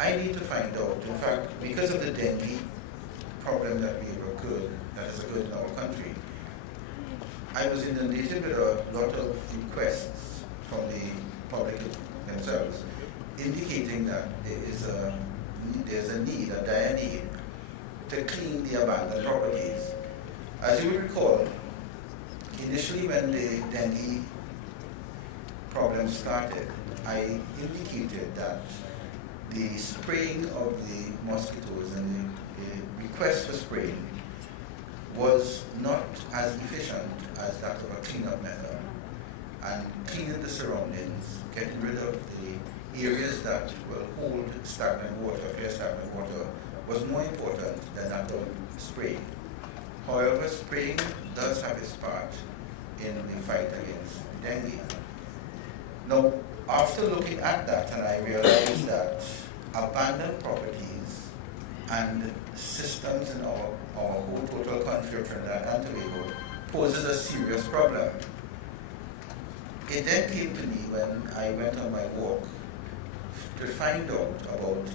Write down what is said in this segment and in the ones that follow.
I need to find out, in fact, because of the dengue problem that has occurred in our country, I was inundated with a lot of requests from the public themselves, indicating that there's a need, a dire need, to clean the abandoned properties. As you will recall, initially when the dengue problem started, I indicated that the spraying of the mosquitoes and the request for spraying was not as efficient as that of a cleanup method. And cleaning the surroundings, getting rid of the areas that will hold stagnant water, clear stagnant water, was more important than that of spraying. However, spraying does have its part in the fight against dengue. Now, after looking at that, and I realized that abandoned properties and systems in our whole total country of Trinidad and Tobago poses a serious problem. It then came to me when I went on my walk to find out about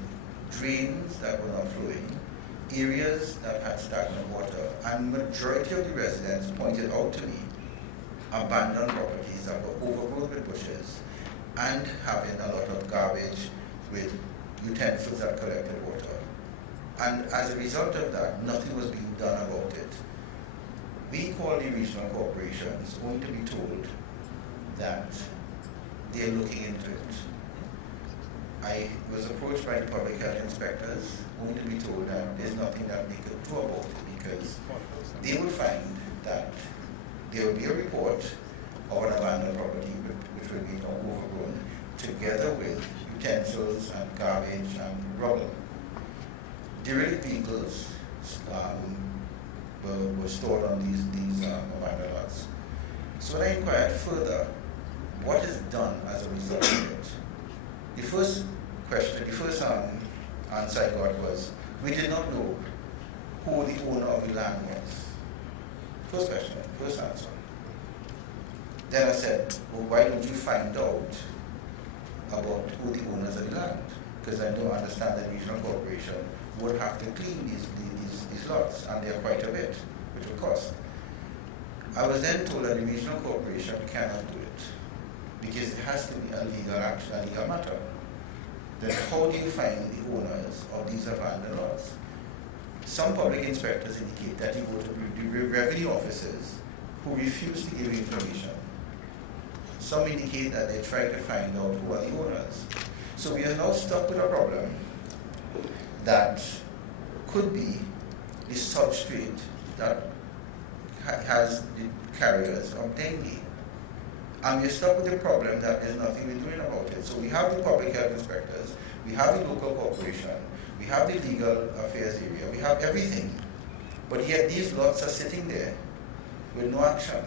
drains that were not flowing, areas that had stagnant water, and majority of the residents pointed out to me abandoned properties that were overgrown with bushes and having a lot of garbage with utensils that collected water. And as a result of that, nothing was being done about it. We call the regional corporations only to be told that they're looking into it. I was approached by the public health inspectors only to be told that there's nothing that they could do about it, because they would find that there will be a report of an abandoned property which will be overgrown, together with utensils and garbage and rubble. Derelict vehicles were stored on these abandoned lots. So when I inquired further, what is done as a result of it? The first answer I got was, we did not know who the owner of the land was. First question, first answer. Then I said, well, why don't you find out about who the owners of the land? Because I don't understand that regional corporation would have to clean these lots, and they're quite a bit, which would cost. I was then told that the regional corporation cannot do it, because it has to be a legal action, a legal matter. Then how do you find the owners of these abandoned lots? Some public inspectors indicate that you go to the revenue officers who refuse to give information. Some indicate that they try to find out who are the owners. So we are now stuck with a problem that could be the substrate that has the carriers of dengue. And we're stuck with the problem that there's nothing we're doing about it. So we have the public health inspectors, we have the local corporation, we have the legal affairs area, we have everything. But yet these lots are sitting there with no action.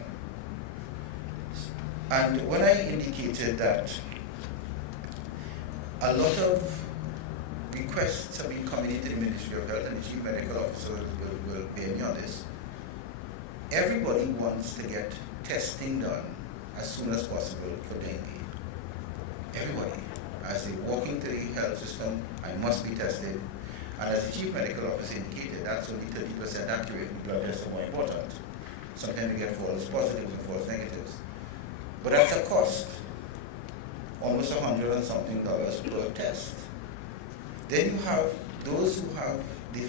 And when I indicated that a lot of requests have been coming into the Ministry of Health, and the Chief Medical Officer will bear me on this, everybody wants to get testing done as soon as possible for dengue. Everybody. As they walk into the health system, I must be tested. And as the Chief Medical Officer indicated, that's only 30% accurate. Blood tests are more important. Sometimes we get false positives and false negatives. But that's a cost. Almost $100 and something per test. Then you have those who have the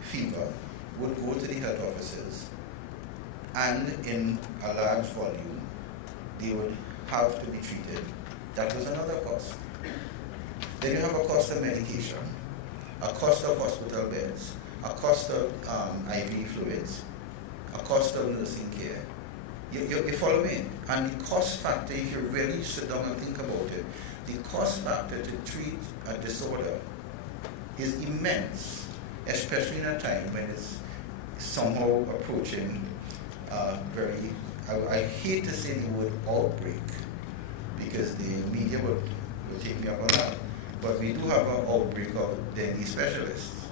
fever would go to the health officers, and in a large volume, they would have to be treated. That was another cost. Then you have a cost of medication, a cost of hospital beds, a cost of IV fluids, a cost of nursing care. You follow me? And the cost factor, if you really sit down and think about it, the cost factor to treat a disorder is immense, especially in a time when it's somehow approaching I hate to say the word outbreak, because the media will take me up on that, but we do have an outbreak of dengue specialists.